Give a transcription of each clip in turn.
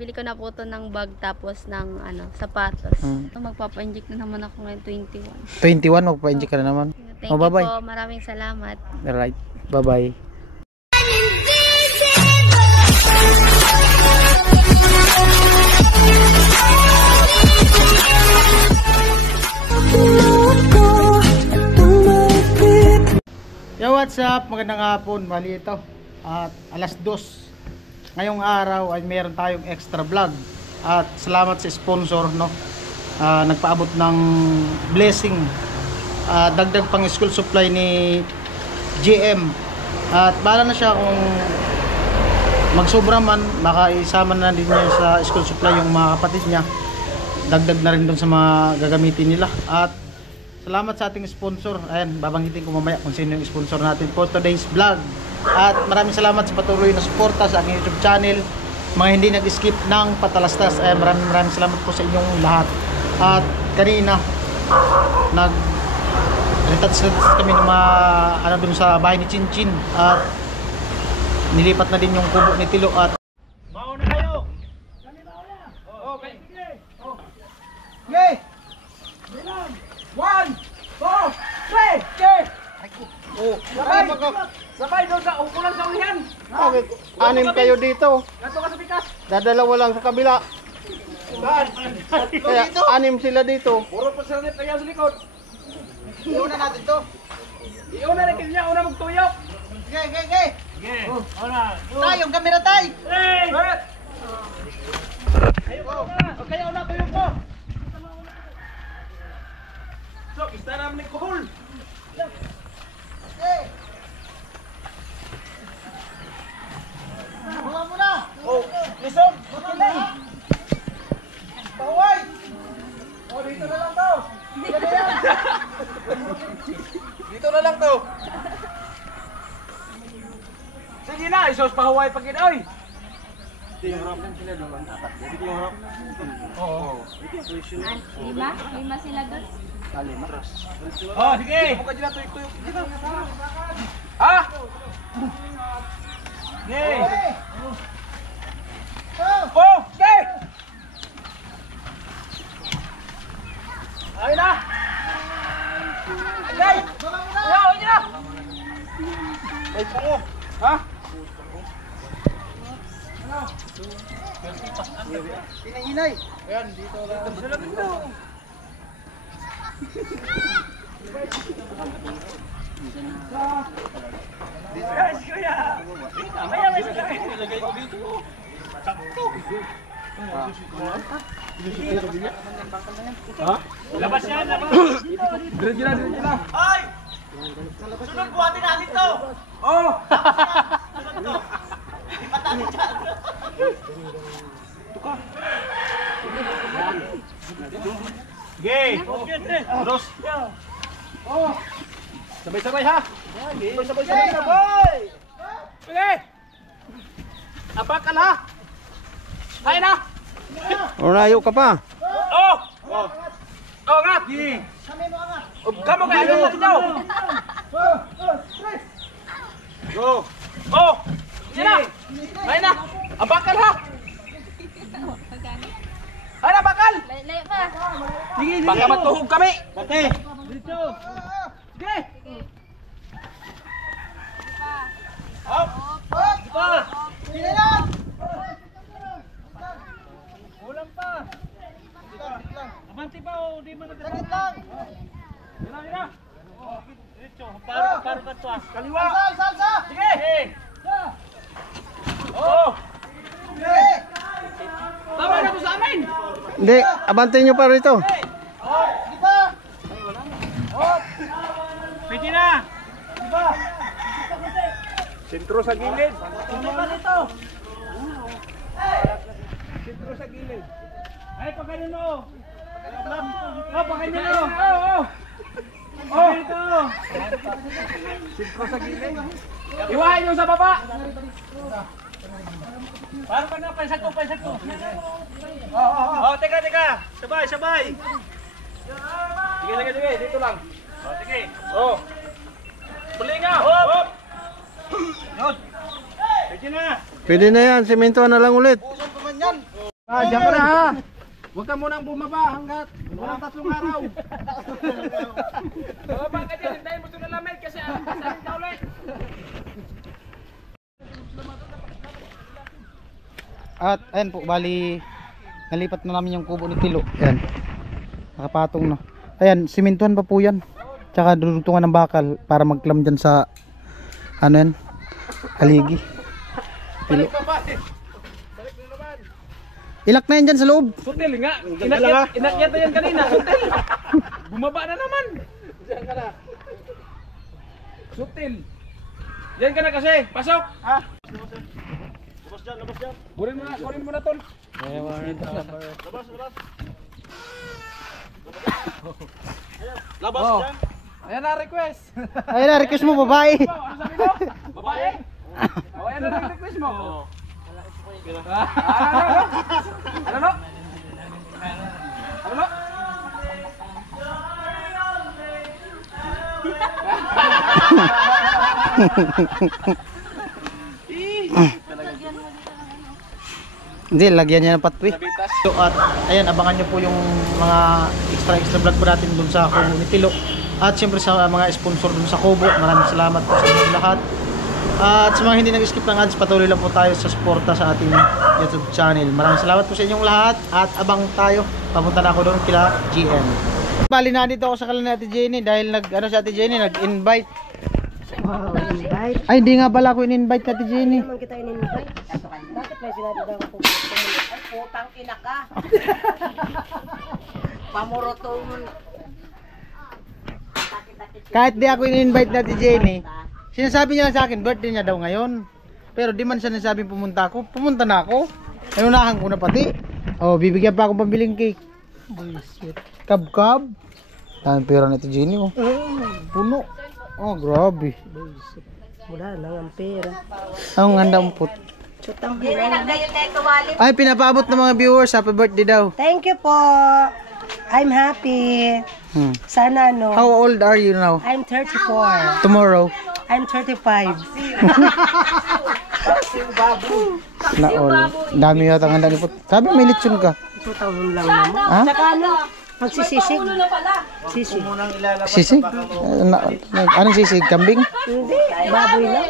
Bibili ko na po to ng bag tapos ng sapatos. Magpapa-inject na naman ako ngayon 21. 21, magpa-inject ka na naman. Thank you po. Maraming salamat. Alright. Bye-bye. Yo, what's up? Magandang hapon. Mali ito. At alas 2. Ngayong araw ay meron tayong extra vlog. At salamat sa sponsor, no? Nagpaabot ng blessing. Dagdag pang school supply ni GM. At bahala na siya kung magsobra man, baka isama na din niya sa school supply yung mga kapatid niya. Dagdag na rin doon sa mga gagamitin nila. At salamat sa ating sponsor. Ayan, babanggitin ko mamaya kung sino yung sponsor natin for today's vlog. At maraming salamat sa patuloy na suporta sa aking YouTube channel. Mga hindi nag-skip ng patalastas. Ayan, maraming salamat po sa inyong lahat. At kanina retouch kami ng mga dun sa bahay ni Chinchin. At nilipat na din yung kubo ni Tilo. At mauna kayo. Okay. okay. 1, 2, 3, sabay doon sa ukulan sa ulihan. Anim kayo dito. Nato ka sa pikas. Dadalawa lang sa kabila. Kaya anim sila dito. Puro pa sila tayo sa likod. Iuna natin to. Iuna rin kanya, una magtuyok. Okay. Una. Tayong kamera tay. Kaya una tuyok ko. So,ista namin ng kuhol. Buka mo na. Oh, lisod. Baway. Oh, dito na lang to. Dito na lang to. Sige na, isos pahuway pag inoy. Oo. Lima sila doon. Oh, sige. Buka dyan tuyok-tuyok. Ha? Sige. Oh, sige. Ayun na. Okay. Ayun na. Ay, pango. Ha? Hinay-hinay. Ayan, dito lang. Yes, kuya. Ayan, ilagay ko dito. Ha? Labas yan, labas. Diretso na. Ay! Sunod, buhatin natin to. Oh! Sunod to. Ipatali dyan. Ito ka. Gay! Terus! Oh! Sabay-sabay ha! Sabay-sabay! Sige! Abakal ha! Kaya na! Orayo ka pa. Oh! Oh, ngat! Kamu kaya ano natin daw? Go! Oh! Sige na! Kaya na! Abakal ha! Ay na, bakal! Layo pa. Sige, baka matuhog kami! Bate! Dito! Sige! Hop! Dito! Hinay lang. Ulam pa! Abanti pa o di man natin? Sakit lang. Hina! Dito! Paro ka to ah! Kaliwa! Salsa. Sige! Oh! Tama na po sa amin! Hindi, abantin nyo pa rito. Di ba? Pwede na! Di ba? Sentro sa gilid! Hindi ba dito? Sentro sa gilid! Ay, pagkanin mo! Oh, pagkanin mo! Oh! Oh! Dito! Sentro sa gilid! Iwahin nyo sa baba! Paano ka na? Paisak to! Oh, teka! Sabay! Sige, dito lang. Oh, sige. Oh. Buli nga. Hop. Yun. Pwede na. Pwede na yan, semento na lang ulit. Usap naman yan. Diyan ka na ha. Huwag ka munang bumaba hanggat walang 3 araw. Bumaba ka dyan, hintayin mo ito na lamig kasi sasarin ka ulit. At ayan po, bali nalipat na namin yung kubo ni Tilo. Ayan, nakapatong na. Ayan, simintuhan pa po yan. Tsaka dudugtungan ng bakal para magklam dyan sa ano yan, haligi. Tilo. Ilak na yan dyan sa loob. Sutil nga. Inakyat na yan kanina. Sutil. Bumaba na naman. Diyan ka na. Sutil. Diyan ka na kasi. Pasok. Ha? Labas dyan, labas dyan. Kurin mo na tol. Labas dyan. Ayan na request. Ayan na, request mo babae. Ano sabi mo? Babae? Ayan na request mo. Ano? Hindi, lagyan niya ng patwi. So, at ayan, abangan nyo po yung mga extra vlog po natin dun sa Kubo ni Tilo. At siyempre sa mga sponsor dun sa Kubo, maraming salamat po sa inyo lahat. At sa mga hindi nag-skip ng ads, patuloy lang po tayo sa suporta sa ating YouTube channel. Maraming salamat po sa inyong lahat at abang tayo. Papunta na ako doon kila GM. Bali na dito ako sa kalan ni Ate Jenny dahil si Ate Jenny nag-invite. Wow, invite. Ay, hindi nga pala ako in-invite Ate Jenny. Naman kita in-invite. Bakit may sinabi daw ako ay putang ina ka. Pamurotong. Kahit di ako in-invite na Ate Jenny, sinasabi niya lang sa akin, birthday niya daw ngayon. Pero di man siya nasabi pumunta ako. Pumunta na ako. Ay, unahan ko na pati. Oh, bibigyan pa akong pambiling cake. Bullshit. Kab-kab. Dahil pera na Ate Jenny, oh. Puno. Oh, grabe. Bullshit. Wala lang ang pera. Ang handa mo po. Chutang hirang. Ay, pinapaabot ng mga viewers. Happy birthday daw. Thank you po. I'm happy. Sana no. How old are you now? I'm 34. Tomorrow? I'm 35. Na all. Dami yata ang handa ni Put. Sabi may lechon ka. 2,000 lang naman. Ha? Saka ano? Magsisisig. Sisig. Sisig? Anong sisig? Kambing? Hindi. Baboy na.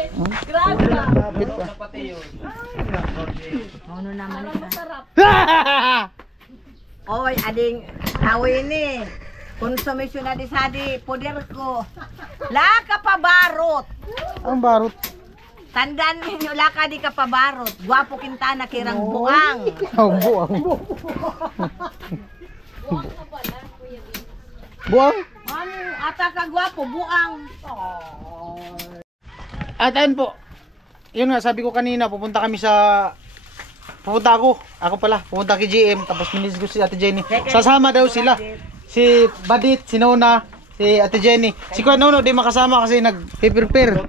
Oy, ading awin ni. Konsumisyon na di sadi poder ko. La ka pa barot. Ang barot. Tandaan ninyo la ka di ka pa barot. Gwapo kintana kirang buang. Oh, buang. Buang? Ano, ata ka gwapo buang. At ayun po. Yun nga, sabi ko kanina, pupunta ako pala, pupunta kay GM, tapos minis ko si Ate Jenny. Sasama daw sila. Si Badit, si Nona, si Ate Jenny. Si Kuya Nono di makasama kasi nag-prepare.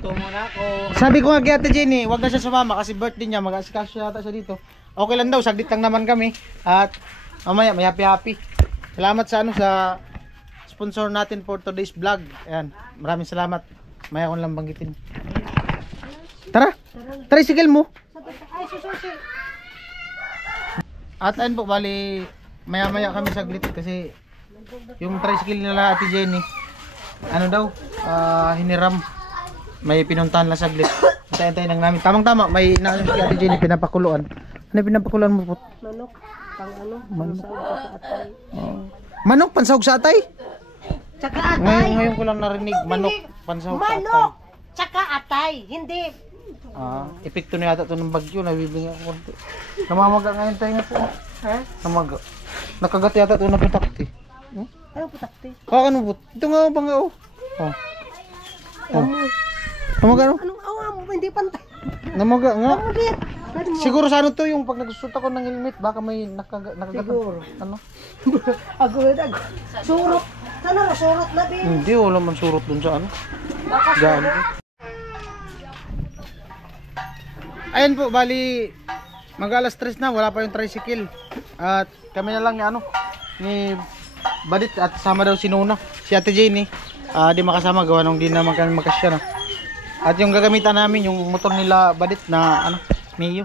Sabi ko nga kay Ate Jenny, wag na siya sumama kasi birthday niya, mag-asikaso yata siya dito. Okay lang daw, saglit lang naman kami. At mamaya, may happy. Salamat sa sponsor natin for today's vlog. Ayan, maraming salamat. Maya ko lang banggitin. Tara, tricycle mo. Ay, sususi. At ayun po, bali maya kami saglit kasi yung tricycle nila Ate Jenny ano daw, hiniram. May pinuntahan lang saglit. Antay lang namin. Tamang-tama, may si Ate Jenny pinapakuluan. Ano pinapakuluan mo po? Manok. Pang ano? Manok. Atay. Manok, pansahog sa atay? Tsaka atay. Ngayon ko lang narinig, manok, pansahog sa atay. Manok. Tsaka atay. Hindi. Epekto na yata ito ng bagyo, nabibigay ako konti. Namamaga ngayon tayo nga po. Ha? Namaga. Nakagat yata ito ng putakti. Ano putakti? Ano po? Ito nga ba nga oh. Namaga no? Anong awa mo? Hindi pantay. Namaga nga. Ulit. Siguro sa ano to yung pag nagsusot ako ng helmet, baka may nakagat. Siguro. Ano? Agad. Surot. Sana mo surot na din. Hindi, wala man surot dun sa ano. Gaan. Ayan po, bali mag-alas 3 na, wala pa yung tricycle. At kami na lang ni Badit at sama daw si Nona, si Ate Jenny. Di makasama, gawa nung di naman kami makasya na. At yung gagamitan namin, yung motor nila Badit na Mio.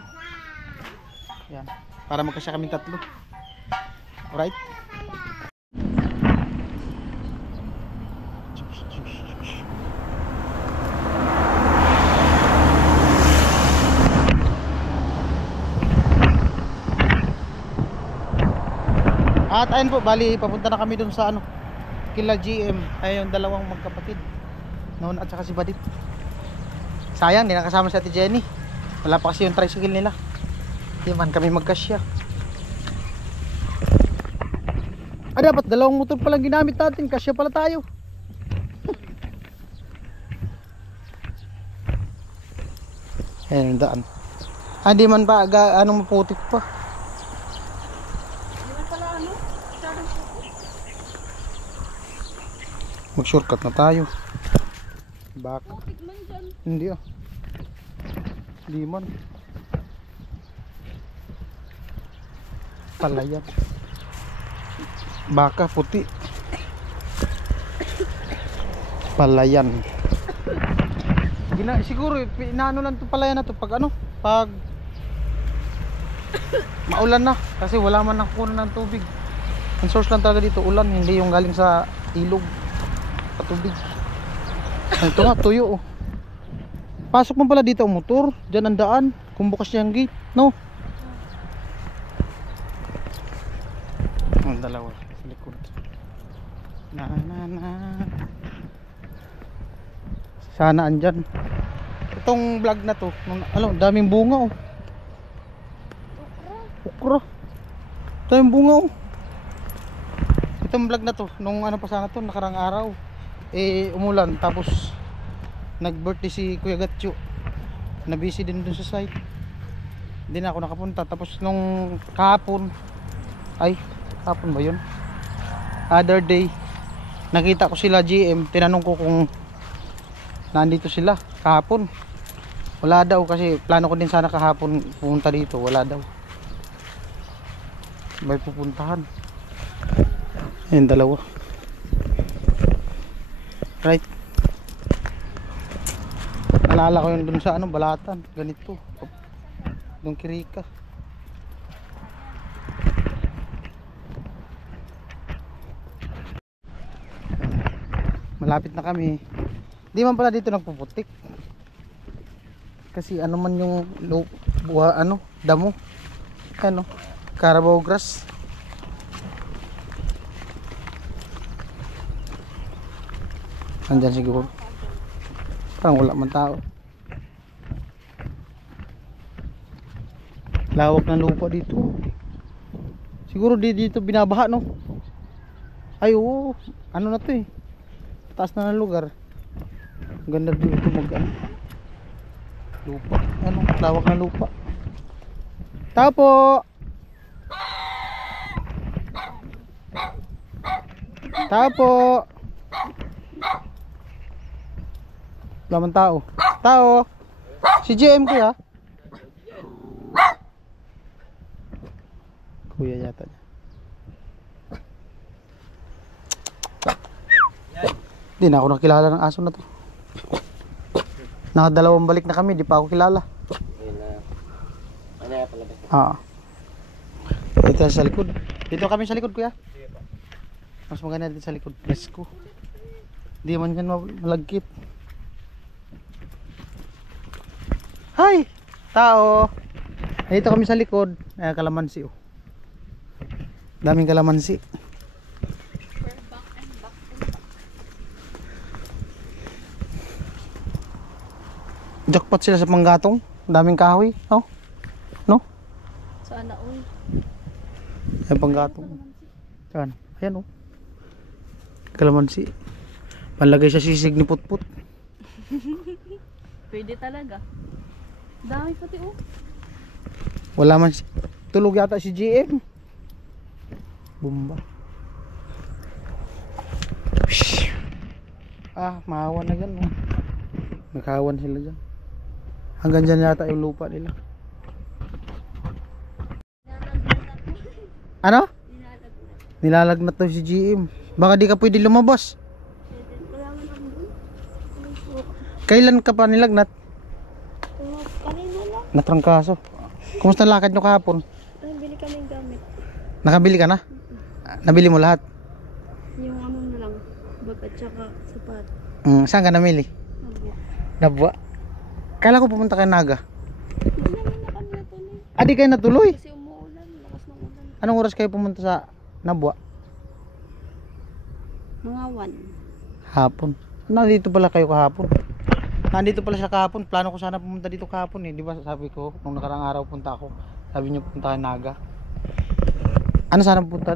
Yan. para magkasya kami tatlo. Alright? At ayun po, bali papunta na kami dun sa ano, kila GM, ay yung dalawang magkapatid, Noon at saka si Badit. Sayang, di nakasama si Ate Jenny. Wala pa kasi yung tricycle nila. Di man kami magkasya. Dapat dalawang motor palang ginamit natin, kasya pala tayo. Ayan, daan. Di man pa, anong maputik pa. Mag-shortcut na tayo. Baka. Hindi ah. Hindi man. Palayan. Baka puti. Palayan. Siguro inaano lang 'to palayan na 'to pag ano, pag maulan na kasi wala man nakukuha ng tubig. Ang source lang talaga dito ulan, hindi yung galing sa ilog. Patubig. Ito nga, tuyo oh. Pasok mo pala dito ang motor. Diyan ang daan. Kung bukas niya ang gate, no? Ang dalawa sa likod. Na. Sana andyan. Itong vlog na to, daming bunga oh. Okra. Daming bunga oh. Itong vlog na to, nung ano pa sana to, nakarang araw. Umulan tapos nag-birthday si Kuya Gatcho. Na-busy din dun sa site. Hindi na ako nakapunta. Tapos nung kahapon, kahapon ba yun? Other day, nakita ko sila GM. Tinanong ko kung nandito sila kahapon. Wala daw kasi plano ko din sana kahapon pumunta dito. Wala daw. May pupuntahan. Ayun, dalawa. Right. Nalala ko yun dun sa ano, Balatan. Ganito. Dun Kirika. Malapit na kami. Di man pala dito nagpuputik. Kasi ano man yung damo. Ano? Carabao grass. Andyan siguro. Parang wala man tao. Lawak ng lupa dito. Siguro dito binabaha no. Ay oo. Ano na to eh. Taas na ng lugar. Ganda dito lupa. Ano? Lawak ng lupa. Tapo. Tapo. Laman tao. Tao. Si JM kuya. Kuya yata niya. Di na ako nakilala ng aso na to. Nakadalawang balik na kami, di pa ako kilala. Ito sa likod. Dito kami sa likod kuya. Mas maganda dito sa likod. Let's go. Di man yan malagkit. Hi! Tao! Dito kami sa likod. Kalamansi oh. Daming kalamansi. Jackpot sila sa panggatong. Daming kahoy. Oh. No? Sana all. Ayan panggatong. Saan? Ayan oh. Kalamansi. Panlagay sa sisig ni Putput. Pwede talaga. Dami pati oh. Wala man tulog yata si GM. Bumba. Maawan na yan oh. Nagkawan sila dyan. Hanggang dyan yata yung lupa nila. Ano? Nilalagnat daw si GM. Baka di ka pwede lumabas. Kailan ka pa nilagnat? Kanina lang. Natrangkaso. Kumusta lakad nyo kahapon? Bili gamit. Nakabili ka na? Nabili mo lahat? Yung ano na lang, bag at saka sapat. Saan ka namili? Nabwa. Nabwa? Kala ko pumunta kay Naga. Hindi naman na kami natuloy. Di kayo natuloy? Kasi umuulan, lakas ng ulan. Anong oras kayo pumunta sa Nabwa? Mga 1. Hapon. Nandito pala kayo kahapon. Nandito pala siya kahapon. Plano ko sana pumunta dito kahapon eh. Di ba sabi ko, nung nakarang araw punta ako. Sabi niyo punta kay Naga. Ano sana punta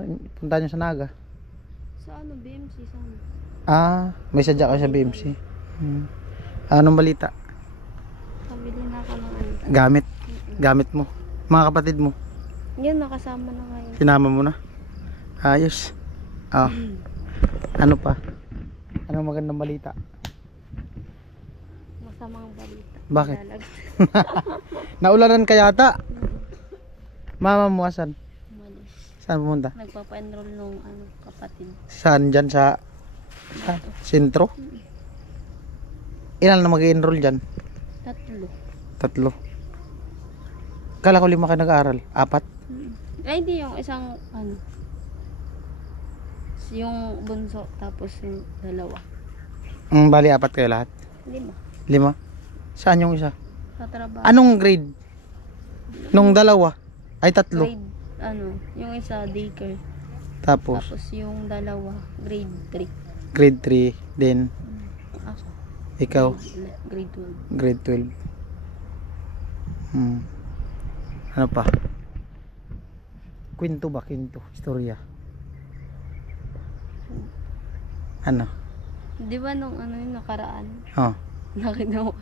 niyo sa Naga? Sa ano, BMC sana. May sadya ka sa BMC. Anong balita? Pabili na ako ng ano. Gamit mo. Mga kapatid mo. Yun, nakasama na ngayon. Sinama mo na. Ayos. Ano pa? Anong magandang balita? Masamang balita. Bakit? Lalag. Naulanan ka yata. Mama mo asan? Umalis. Saan pumunta? Nagpapa-enroll nung ano, kapatid. Saan? Dyan sa sentro? Ilan na mag-enroll dyan? 3. Kala ko 5 kayo nag-aaral. 4? Ay, hindi yung isang ano. Yung bunso, tapos yung 2. Bali 4 kayo lahat? 5. 5? Saan yung isa? Sa trabaho. Anong grade? Nung 2? Ay 3? Grade, ano, yung isa daycare. Tapos Tapos yung 2, grade 3. grade 3 din. Ako, Ikaw grade 12. grade 12. Ano pa? Kwento ba? Istorya. Ano? Di ba nung ano yung nakaraan? Nakita mo.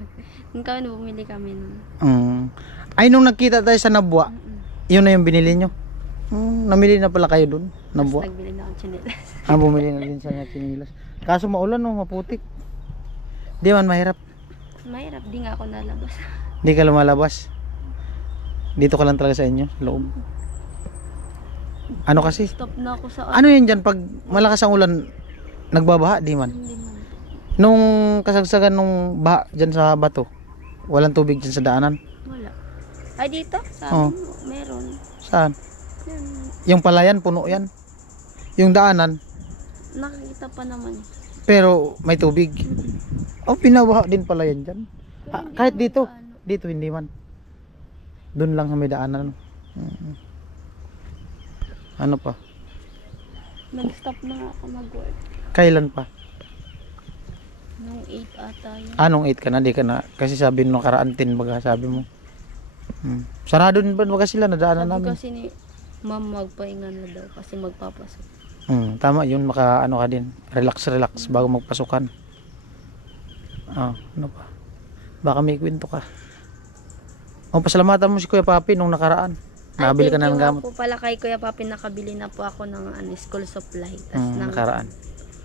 Nung kami bumili kami nun. Ay, nung nagkita tayo sa Nabwa, yun na yung binili nyo. Namili na pala kayo dun, Nabwa. Tapos nagbili na ako tsinelas. Bumili na din sa chinilas. Kaso maulan, no, maputik. Di man mahirap. Mahirap, di nga ako nalabas. Di ka lumalabas. Dito ka lang talaga sa inyo, loob. Ano kasi? Stop na ako sa Ano yun dyan, pag malakas ang ulan, nagbabaha, di man? Hindi man. Nung kasagsagan nung baha dyan sa bato, walang tubig dyan sa daanan? Wala. Ay, dito? Sa Oo. amin, meron. Saan? Yan. Yung palayan, puno yan. Yung daanan, Nakikita pa naman. pero may tubig. Pinabaha din pala yan dyan. Pero hindi Kahit naman dito, paano. dito hindi man. Doon lang sa may daanan. Ano pa? Nag-stop na nga ako mag-work. Kailan pa? Nung 8 ata yun. Anong 8 ka na? Di ka na. Kasi sabi nung nakaraan 10 baga sabi mo. Sarado din ba baga sila nadaanan Sabi namin? kasi ni ma'am magpahinga na daw kasi magpapasok. Tama yun, maka ano ka din. Relax bago magpasukan. Ano pa? Baka may kwento ka. Pasalamatan mo si Kuya Papi nung nakaraan. Nakabili ka na ng gamot. po pala kay Kuya Papi, nakabili na po ako ng school supply. Tas ng, Nakaraan.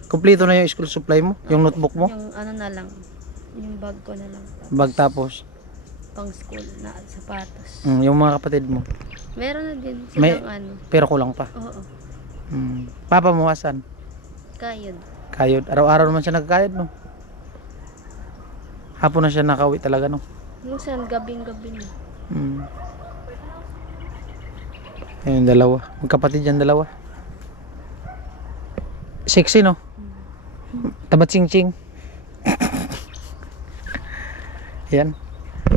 Kompleto na yung school supply mo? Yung notebook mo? Yung ano na lang. Yung bag ko na lang. Bag tapos? Pang school na sapatos. Yung mga kapatid mo? Meron na din May- silang ano. Pero kulang pa. Oo. Papa mo asan? Kayod. Kayod. Araw-araw naman siya nagkayod, no? Hapon na siya nakauwi talaga, no? Minsan gabing-gabi na. Ayun, dalawa. Magkapatid yan, dalawa. Sexy, no? Tabat ching-ching. Yan.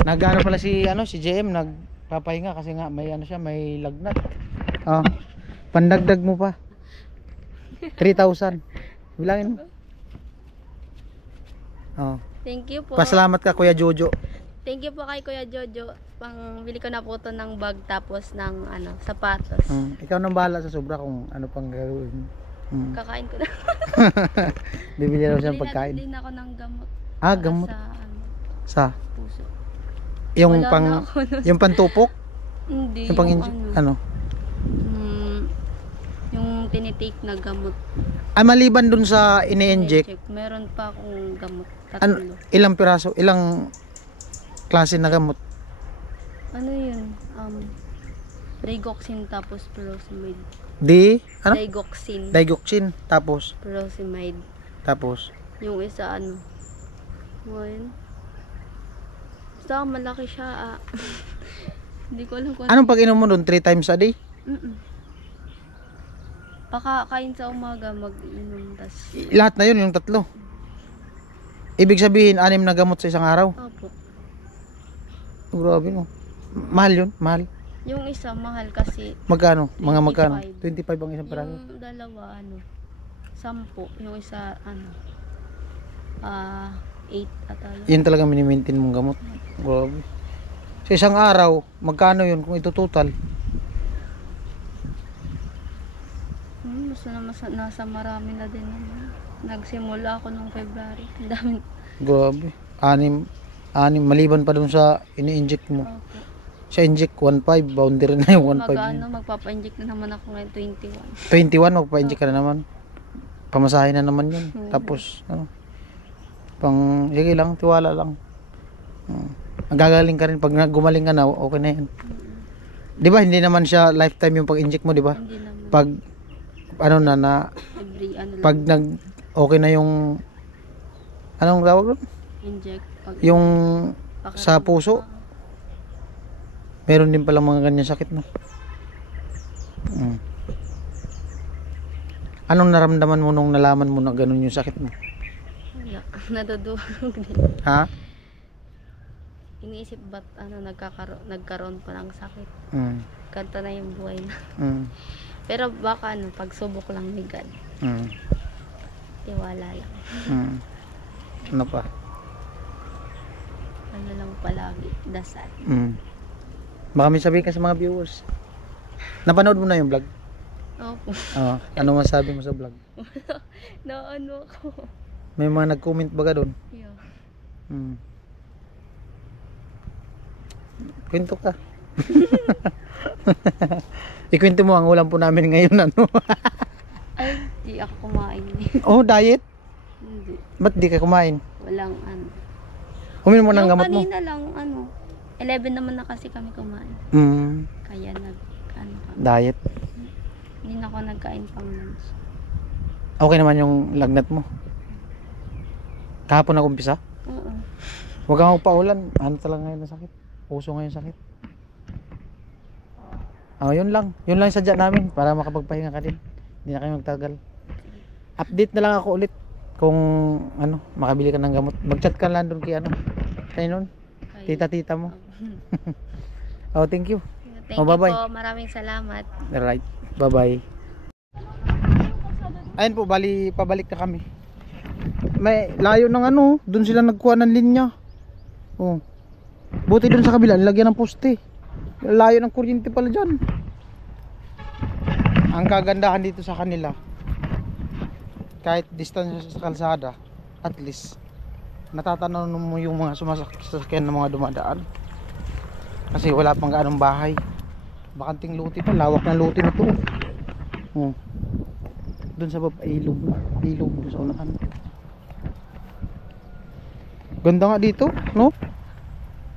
Nag-ano pala si JM, nagpapahinga kasi nga may ano siya, may lagnat. Pandagdag mo pa. 3,000. Bilangin mo. Thank you po. Pasalamat ka, Kuya Jojo. Thank you po kay Kuya Jojo. Bili ko na po to ng bag tapos ng sapatos. Ikaw nang bahala sa sobra kung ano pang gagawin. Kakain ko na. Bibili raw siya ng Bili pagkain. din ako ng gamot. Gamot. Sa Sa puso. yung Wala pang na ako nun. yung pantupok, Hindi. yung pang ano. Yung tinitake na gamot. Maliban dun sa ini-inject, Meron pa akong gamot. 3. ilang piraso, ilang klase na gamot? Ano yun? Digoxin tapos furosemide. Ano? Digoxin. Digoxin, tapos Furosemide. Yung isa ngayon. Basta malaki siya. Hindi ko alam kung anong pag-inom mo dun? 3 times a day? Pakakain sa umaga, mag-inom. Lahat na yun, yung 3. Ibig sabihin, 6 na gamot sa isang araw. Opo. Grabe no. Mahal yun, mahal. Yung isa, mahal kasi. Magkano? Mga magkano? 25. 25 ang isang peraso. Yung dalawa, 10. Yung isa, 8 ata yun. Yun talaga mini-maintain mong gamot. Grabe. Sa isang araw, magkano yun kung ito total? Nasa marami na din naman. Nagsimula ako nung February. Ang dami. Grabe. 6 maliban pa dun sa ini-inject mo. Opo. Sa inject 1.5, boundary na yung 1.5. Magpapa-inject na naman ako ngayon 21 magpa-inject ka na naman. Pamasahin na naman yun. Tapos sige lang, tiwala lang. Magagaling ka rin pag gumaling ka na, okay na yan. 'Di ba hindi naman siya lifetime yung pag-inject mo, 'di ba? Hindi naman. Pag Every pag okay na yung anong tawag doon? inject. Yung sa puso. Meron din pala mga ganyan sakit no. Anong naramdaman mo nung nalaman mo na ganun yung sakit mo? Wala. Nadudurog din. Ha? Iniisip ba't nagkaroon pa ng sakit. Ganito na yung buhay na. Pero baka pagsubok lang ni God. Tiwala lang. Ano pa? Ano lang palagi, dasal. Baka may sabihin ka sa mga viewers. Napanood mo na yung vlog? Opo. Ano masabi mo sa vlog? Naano ako. May mga nag-comment baga doon? Yeah. Kwento ka. Ikwento mo ang ulam po namin ngayon Ay, di ako kumain. Oh, diet? Hindi. Ba't di ka kumain? Walang Uminom mo ng gamot mo? Kanina lang 11 naman na kasi kami kumain. Kaya kami. Diet? Hindi na ako nagkain pang lunch. Okay naman yung lagnat mo? Kahapon nag-umpisa? Oo. Huwag kang magpaulan. Ano talaga ngayon na sakit? Puso ngayon sakit. Yun lang. Yun lang yung sadya namin para makapagpahinga ka din. Hindi na kayo magtagal. Update na lang ako ulit kung makabili ka ng gamot. Mag-chat ka lang doon kay nun? Tita mo. Thank you. Thank you bye-bye. po. Maraming salamat. Alright. Bye-bye. Ayun po, pabalik na kami. May layo ng doon sila nagkuha ng linya. Buti doon sa kabila, nilagyan ng poste. Layo ng kuryente pala dyan. Ang kagandahan dito sa kanila, kahit distance sa kalsada, at least natatanaw mo yung mga sumasakyan ng mga dumadaan. Kasi wala pang gaanong bahay. Bakanting luti pa, lawak ng luti na to. Doon sa baba, ilog doon sa unahan. Ganda nga dito, no?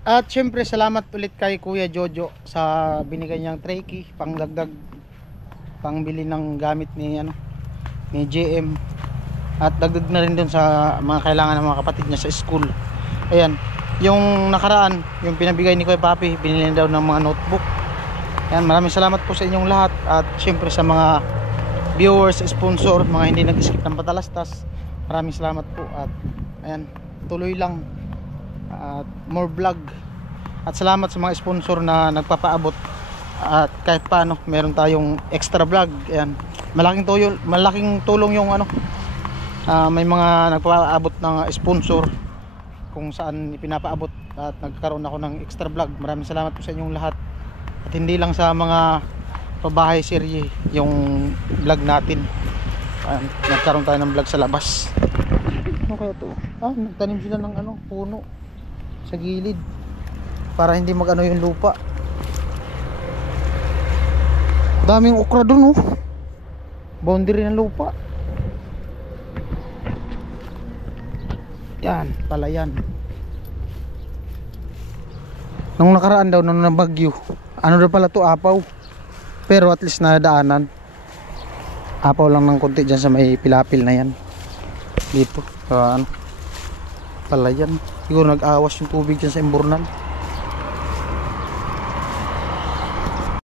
At syempre salamat ulit kay Kuya Jojo sa binigay niyang trekkie, pangdagdag, pangbili ng gamit ni JM. At dagdag na rin dun sa mga kailangan ng mga kapatid niya sa school. Ayan, yung nakaraan, yung pinabigay ni Kuya Papi, binili daw ng mga notebook. Ayan, maraming salamat po sa inyong lahat. At syempre sa mga viewers, sponsor, mga hindi nag-skip ng patalastas, maraming salamat po. At ayan, tuloy lang at more vlog. At salamat sa mga sponsor na nagpapaabot. At kahit paano meron tayong extra vlog. Ayan, malaking tulong yung may mga nagpapaabot ng sponsor kung saan ipinapaabot at nagkaroon ako ng extra vlog. Maraming salamat po sa inyong lahat. At hindi lang sa mga pabahay serye yung vlog natin. Nagkaroon tayo ng vlog sa labas. Ano kaya to? Nagtanim sila ng puno sa gilid para hindi mag yung lupa. Daming okra dun boundary ng lupa. Yan, palayan. Nung nakaraan daw, nung nabagyo, daw pala to, apaw. Pero at least nadaanan. Apaw lang ng konti dyan sa may pilapil na yan. Dito, palayan. Siguro nag-awas yung tubig dyan sa Imbornal.